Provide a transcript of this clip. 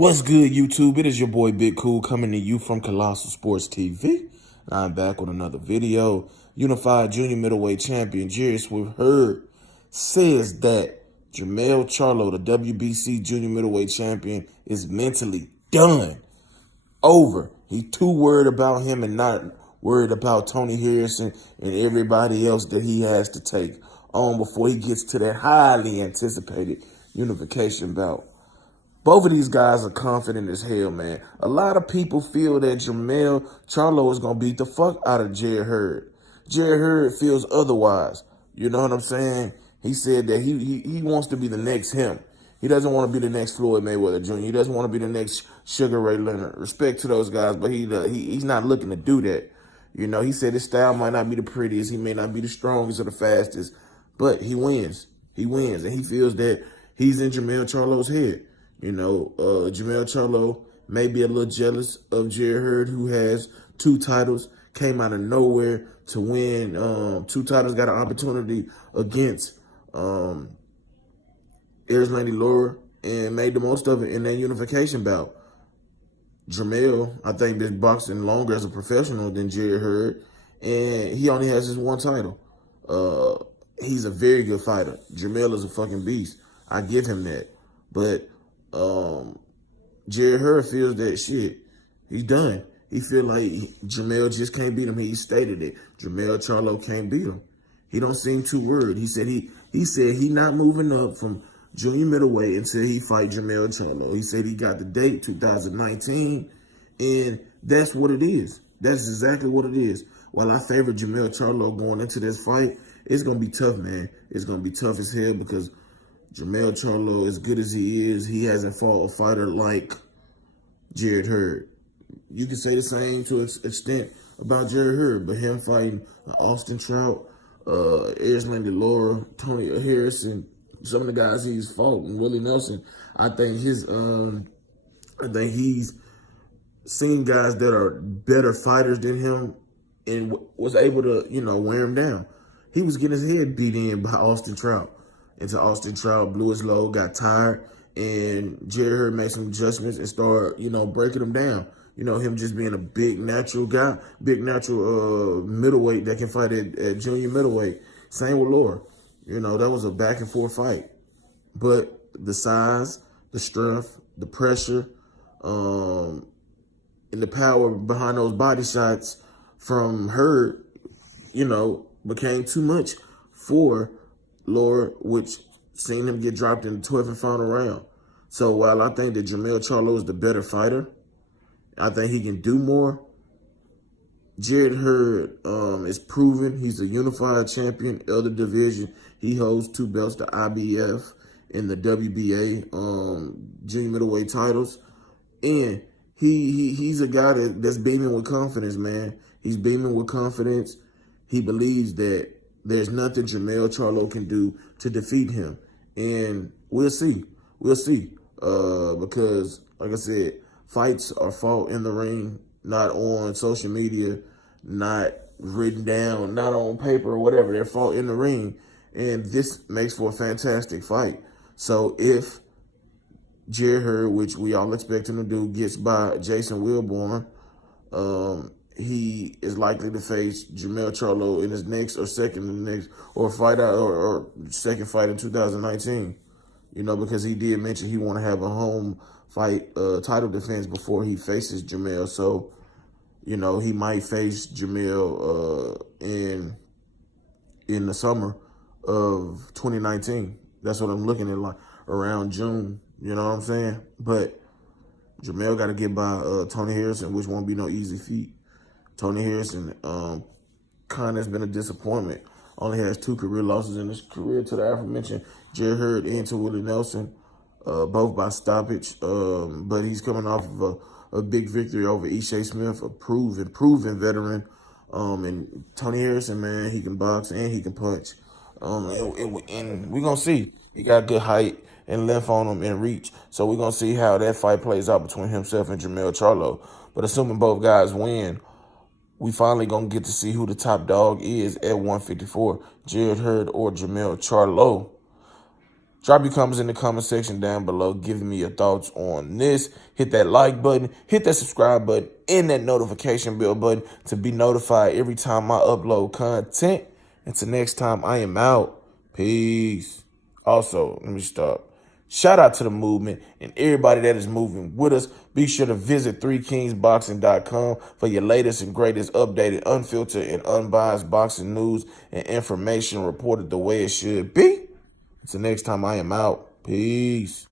What's good, YouTube? It is your boy Big Cool coming to you from Colossal Sports TV. And I'm back with another video. Unified Junior Middleweight Champion Jarrett Hurd says that Charlo, the WBC Junior Middleweight Champion, is mentally done. Over. He too worried about him and not worried about Tony Harrison and everybody else that he has to take on before he gets to that highly anticipated unification bout. Both of these guys are confident as hell, man. A lot of people feel that Charlo is going to beat the fuck out of Jarrett Hurd. Jarrett Hurd feels otherwise. You know what I'm saying? He said that he wants to be the next him. He doesn't want to be the next Floyd Mayweather Jr. He doesn't want to be the next Sugar Ray Leonard. Respect to those guys, but he's not looking to do that. You know, he said his style might not be the prettiest. He may not be the strongest or the fastest, but he wins. He wins, and he feels that he's in Charlo's head. You know, Charlo may be a little jealous of Jarrett Hurd, who has 2 titles, came out of nowhere to win 2 titles, got an opportunity against Arizlandi Laura, and made the most of it in that unification bout. Jamel, I think, been boxing longer as a professional than Jarrett Hurd, and he only has his 1 title. He's a very good fighter. Jamel is a fucking beast. I give him that. But Jarrett Hurd feels that shit. He's done. He feel like Jamel just can't beat him. He stated it. Charlo can't beat him. He don't seem too worried. He said he not moving up from junior middleweight until he fight Charlo. He said he got the date 2019, and that's what it is. That's exactly what it is. While I favor Charlo going into this fight, it's gonna be tough, man. It's gonna be tough as hell because Charlo, as good as he is, he hasn't fought a fighter like Jarrett Hurd. You can say the same to an extent about Jarrett Hurd, but him fighting Austin Trout, Arizlandi Laura, Tony Harrison, some of the guys he's fought, and Willie Nelson, I think he's seen guys that are better fighters than him and was able to, wear him down. He was getting his head beat in by Austin Trout. Until Austin Trout blew his load, got tired, and Jarrett Hurd made some adjustments and started, breaking him down. Him just being a big natural guy, big natural middleweight that can fight at junior middleweight. Same with Laura. That was a back and forth fight. But the size, the strength, the pressure, and the power behind those body shots from Hurd, became too much for Laura, which seen him get dropped in the 12th and final round. So while I think that Charlo is the better fighter, I think he can do more. Jarrett Hurd is proven. He's a unified champion, elder division. He holds 2 belts, the IBF and the WBA junior middleweight titles. And he's a guy that's beaming with confidence, man. He's beaming with confidence. He believes that there's nothing Charlo can do to defeat him. And we'll see. We'll see. Because, like I said, fights are fought in the ring, not on social media, not written down, not on paper or whatever. They're fought in the ring. And this makes for a fantastic fight. So if Jarrett Hurd, which we all expect him to do, gets by Jason Wilborn, he is likely to face Charlo in his next or second second fight in 2019. Because he did mention he want to have a home fight title defense before he faces Jamel. So, he might face Jamel in the summer of 2019. That's what I'm looking at, like around June. You know what I'm saying? But Jamel got to get by Tony Harrison, which won't be no easy feat. Tony Harrison kind of has been a disappointment. Only has 2 career losses in his career to the aforementioned Jarrett Hurd and to Willie Nelson, both by stoppage. But he's coming off of a big victory over Ishai Smith, a proven veteran. And Tony Harrison, man, he can box and he can punch. And we're going to see. He got good height and length on him and reach. So we're going to see how that fight plays out between himself and Charlo. But assuming both guys win, we finally going to get to see who the top dog is at 154, Jarrett Hurd or Charlo. Drop your comments in the comment section down below, giving me your thoughts on this. Hit that like button, hit that subscribe button, and that notification bell button to be notified every time I upload content. Until next time, I am out. Peace. Also, let me stop. Shout out to the movement and everybody that is moving with us. Be sure to visit 3kingsboxing.com for your latest and greatest updated, unfiltered, and unbiased boxing news and information reported the way it should be. Until next time, I am out. Peace.